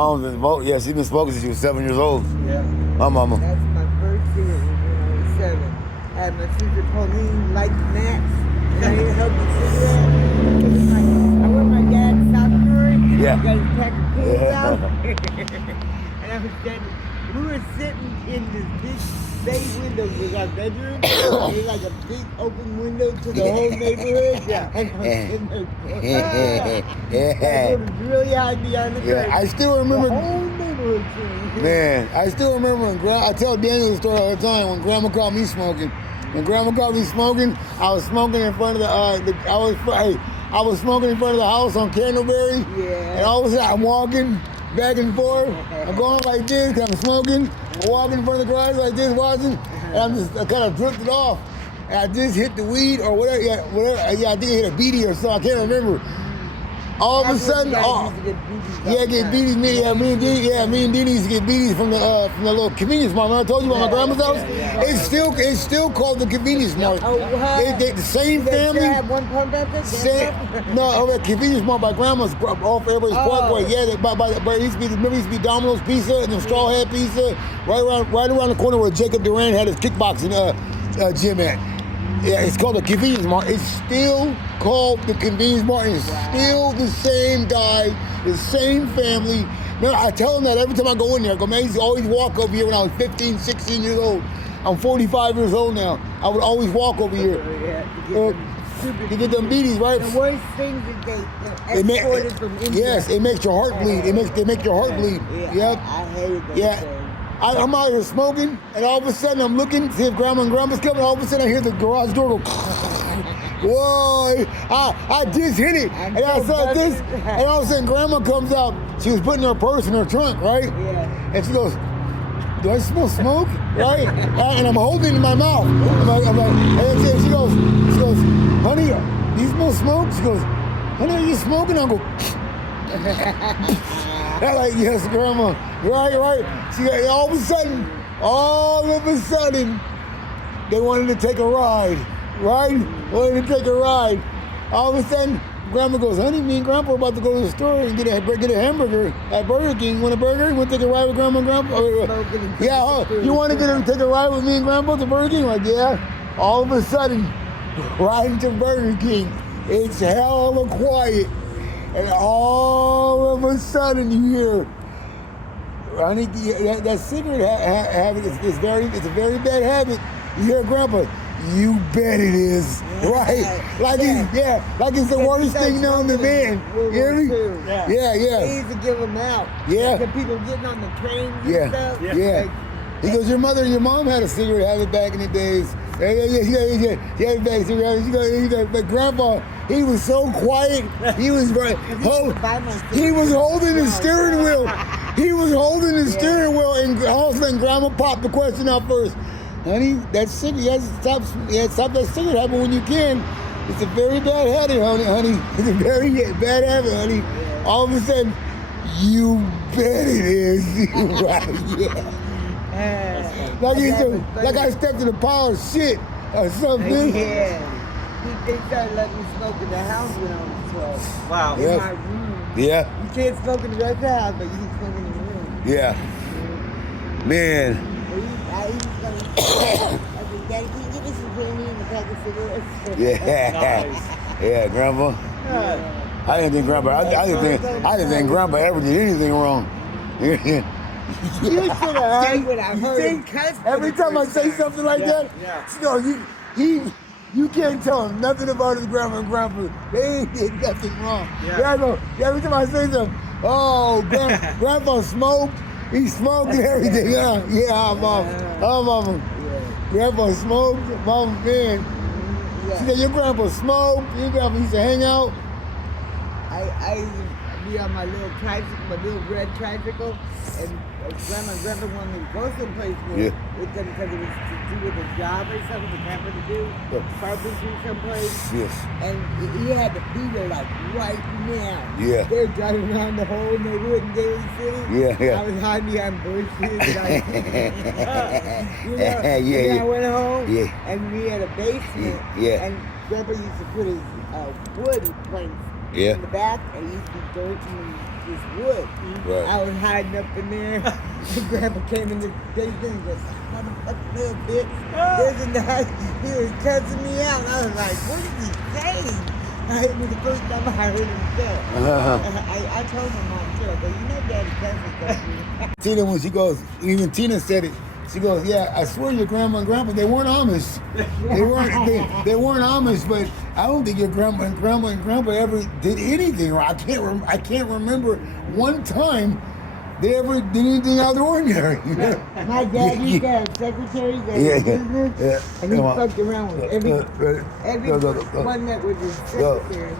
Mom's been smoking. Yeah, she's been smoking since she was 7 years old. Yeah. My mama. That's my first cigarette when I was 7. I had my sister Pauline light match, and I didn't help the cigarette. I went my dad's sock drawer, Yeah. got his pack of pills out, and I was standing. We were sitting in this big bay window was our bedroom. It's like a big open window to the whole neighborhood. Yeah. And I was sitting there going, it was really high beyond the curtain. I still remember. The whole neighborhood singing. Man, I still remember when I tell Daniel the story all the time when Grandma caught me smoking. When Grandma caught me smoking, I was smoking in front of I was smoking in front of the house on Candleberry. Yeah. And all of a sudden I'm walking back and forth. I'm going like this, I'm smoking. I'm walking in front of the garage like this, watching, and I kind of drifted off. And I just hit the weed or whatever. Yeah, I think I hit a beady or something. I can't remember. All of a sudden, get beaties. Me and Dee used to get beaties from the little convenience mart. I told you about my grandma's house. It's still called the convenience mart. They the same family. Have one pump at this? No, over at convenience mart by grandma's off Everybody's Parkway. Yeah, it used to be Domino's Pizza and then Straw Hat Pizza right around the corner where Jacob Duran had his kickboxing gym at. Yeah, it's called the convenience mart. It's still called the convenience mart. It's still the same guy, the same family. Man, I tell him that every time I go in there. I go, man, I used to always walk over here when I was 15, 16 years old. I'm 45 years old now. I would always walk over here to get them beaties, right? The worst things that they exported from India. Yes, it makes your heart bleed. They make your heart bleed. Yep. I hated that. Yeah. I'm out here smoking, and all of a sudden I'm looking to see if Grandma and Grandpa's coming. All of a sudden I hear the garage door go. Whoa! I just hit it, and I saw this, and all of a sudden Grandma comes out. She was putting her purse in her trunk, right? Yeah. And she goes, "Do I smell smoke?" Right? And I'm holding it in my mouth. I'm like, and then she goes, "Honey, do you smell smoke?" She goes, "Honey, are you smoking?" I go. I'm like, yes, Grandma. Right. See, all of a sudden, they wanted to take a ride. Right? Wanted to take a ride. All of a sudden, Grandma goes, honey, me and Grandpa are about to go to the store and get a hamburger at Burger King. You want a burger? You want to take a ride with Grandma and Grandpa? Yeah, you want to take a ride with me and Grandpa to Burger King? Like, yeah. All of a sudden, riding to Burger King, it's hella quiet. And all of a sudden you hear, honey, that cigarette habit it's a very bad habit. You hear Grandpa, you bet it is, right? Like it's the worst thing known to man. You hear me? Yeah. They used to give them out. Yeah. The people getting on the trains and stuff. Yeah. He goes, your mom had a cigarette habit back in the days. Yeah, back cigarette. But Grandpa, he was so quiet. He was holding the steering wheel. He was holding the steering wheel, and all of a sudden, Grandma popped the question out first. Honey, that cigarette, stop that cigarette habit when you can. It's a very bad habit, honey. It's a very bad habit, honey. All of a sudden, you bet it is. Right? Yeah. Like I stepped in a pile of shit or something. Yeah. They started letting me smoke in the house when I was 12. Wow. In my room. Yeah. You can't smoke in the rest of the house, but you can smoke in the room. Yeah. Man. I said, Daddy, can you give me some candy and a pack of cigarettes? Yeah. Nice. Yeah, Grandpa. Yeah. I didn't think Grandpa. I didn't think Grandpa ever did anything wrong. You should have heard what I heard. Every time I say something like that, she goes, you can't tell him nothing about his grandma and grandpa. They ain't did nothing wrong. Yeah, I go, every time I say something, Grandpa smoked. He smoked and everything. Mama. Grandpa smoked. Mama, man. She said, your grandpa smoked. Your grandpa used to hang out. I used to be on my little tricycle, my little red tricycle, and Grandma wanted me to go someplace with them because it was to do with a job or something for Grandpa to do, carpentry someplace. Yes. And he had to be there like right now. Yeah. They were driving around the whole neighborhood in Daly City. Yeah. I was hiding behind bushes. I went home and we had a basement. And Grandpa used to put his wood planks in the back, and he used to be dirt and this wood. Right. I was hiding up in there. And Grandpa came in the basement and goes, motherfucking little bitch. This and that. He was cussing me out. I was like, what is he saying? It was the first time I heard him say it. I told my mom, too, I go, you know Daddy cusses something. Tina, when she goes, even Tina said it. She goes, yeah, I swear your grandma and grandpa, they weren't Amish. They weren't Amish, but I don't think your grandma and grandpa ever did anything wrong. I can't remember one time they ever did anything out of the ordinary. My dad used to have secretaries at his business, and he fucked around with every one that was his secretary.